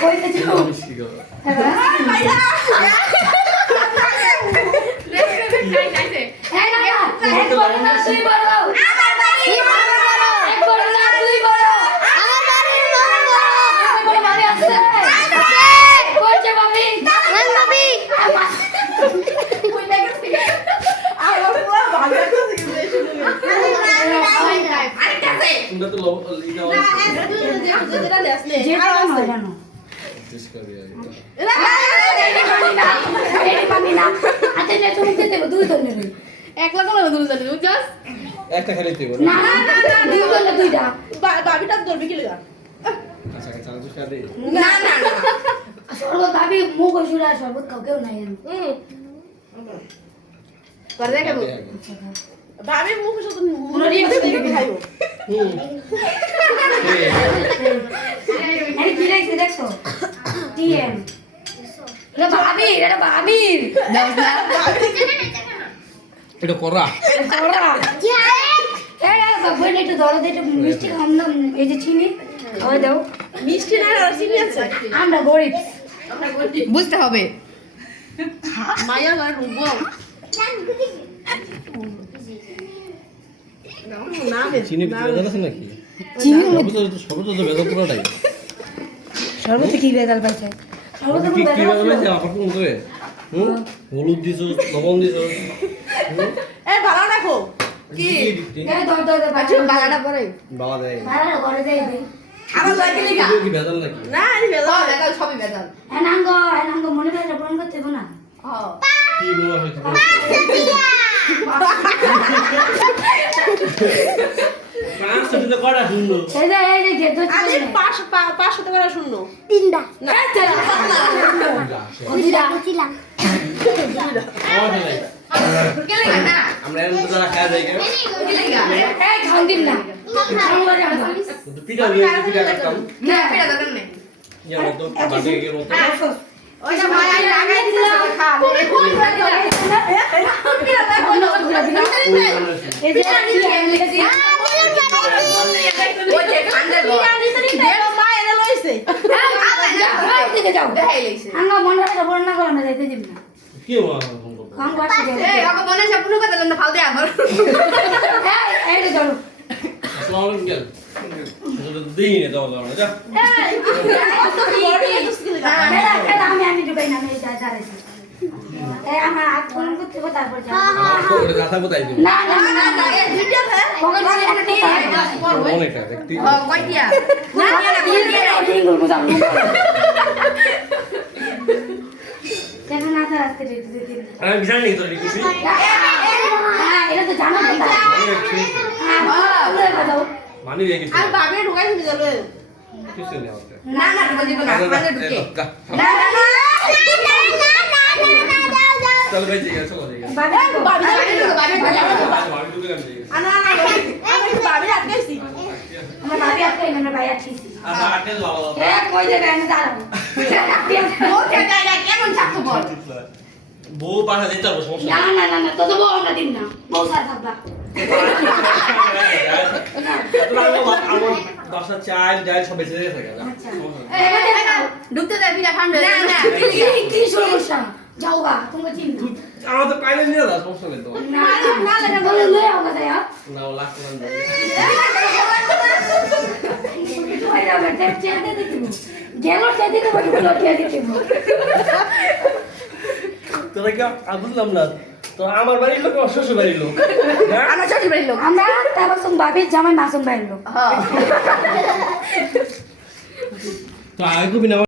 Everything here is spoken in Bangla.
কইতে যাও এক বড় না দুই বড় আমার বাড়ি এক বড় না দুই বড় আমার বাড়ি বড় মানে আছে কইছে ভাবি নাম ভাবি কই দেখছ আমার পুরো ভালো আছে আরেকটা আছে তোমরা তো লিগা না যেটা আসলে যেটা আছে জানো টেস্ট করে আগে এই পাবি না আতে যে তুমি দিতে দেব দুই ধরে নেবে এক লাখ করে দুই জানি বুঝছস একটা খালি দেব না না না দুই ধরে দুইটা বাবিটা ধরবি কি লাগা আচ্ছা চালা তো খাবে না না না সরব ভাবি মুখ শুরা সরবত কাউ কেউ নাই করে দেখাবো ভাবি মুখ শুধু মুরলি খাইবো আরে কি রাইছে দেখছো টিএম এটা ভাবি দাও না এটা করা করা এরা বাবু একটু ধরো একটু মিষ্টি খাম না এই যে চিনি খাওয়া দাও মিষ্টি না আর চিনি আছে আমরা গরিব বুঝতে হবে মায়া আর রুবো চিনি ভিতরে আছে নাকি চিনি সবুজ তো বেদা পুরোটাই সর্বতে কি বেদাল পাইছে সর্বতে কি কোন কি বেদাল বলে আপন কোন করে হলুদ দিছো লবণ দিছো এ ভালো রাখো কি এই ধর ধর আচ্ছা বালাটা পরে বাবা দেয় ভাড়া করে দেই দে আমার লাগে লাগা কি বেদাল নাকি না আমি বেজাল বেজাল সবই বেজাল এনাঙ্গ মনে করে পূরণ করতে হবে না কি বলা হয়েছে পাঁচ সাথে কটা শুনলো এই যে গেট আমি 500 টাকা শূন্য তিনটা না ওদিরা কে লাগা না আমরা এর মধ্যে যারা খায় যাই কেন কে লাগা এই খান দিন না আমরা যাব তো পিঠা দিয়ে পিঠা কাটতাম না পেড়া দরকার নেই ইয়ার মতো বাজে গিয়ে মতো ওইটা মায়া লাগাই দিলা খা কই করে দিলা পেড়া দা কোন ঘুরা দিলা এই যে আমি লিখে দিই ওই যে খান্দে দেড় মায়া এনে লইছে দিকে যাও দেখাই লইছে আঙ্গা মনে রাখা বড় না করো না যাইতে দিবি না কি বলা ফোন করব কাম করতে যাও এই ওকে মনে সব পুরো কথা না ফাল দে আবার এই রে ধরো আসসালামু আলাইকুম গেল তো দেই না দাও দাও যা এটা আমি ঢুকাই না আমি দাঁড়াইছি এই আমার হাত ফোন করতে হবে তারপর যাও ওটা কথা বতাই দিন না না না না এই দুইটা আছে ওকে বলে একটা টিকে অনেকটা দেখতে ও কয়টিয়া না না ঠিক করব যাও কেন না স্যার আজকে দেখতে দিন আমি জানি তো লিখছি হ্যাঁ এটা তো জানো কথা হ্যাঁ বলো মানি রেখে আর বাবে ঢুকাই দিতে গেল কিছু নেই আমাদের না না ঢুকে দিব না মানে ঢুকে না না না চল ভাই ঠিক আছে চলো ঠিক আছে বাবা বাবে বাবে আমি ঢুকে গেলাম ঠিক আছে আনা না আমি বাবে আটকাইছি আমার ভাবি আজকে না ভাই আছিস আচ্ছা আটেল বাবা এ কই দেবে আমি দাঁড়াবো ও টাকা কেমন ছাত্র বল বউ পাঠা দিতে হবে সমস্যা না না না না তো বউ আমরা দিন না বউ সাথে থাকবা আমার বাসা চাল ডাল সব বেঁচে থাকে না ঢুকতে দেয় বিনা ঠান্ডা না না কি সমস্যা যাও গা তুমি চিন্তা আমার তো পাইলে নিয়ে যা সমস্যা নেই তো না না না বলে লয়ে আও কথা ইয়া না ও লাখ টাকা তুই না বেটা চেতে দিবি গেল চেতে দিবি বলে চেতে দিবি তোরা কি বুঝলাম না তো আমার বাড়ির লোক শ্বশুর বাড়ির লোক আমার শ্বশুর বাড়ির লোক আমরা তারপর সঙ্গ ভাবি জামাই মাসুম বাইর লোক হ্যাঁ তো আগে কবি না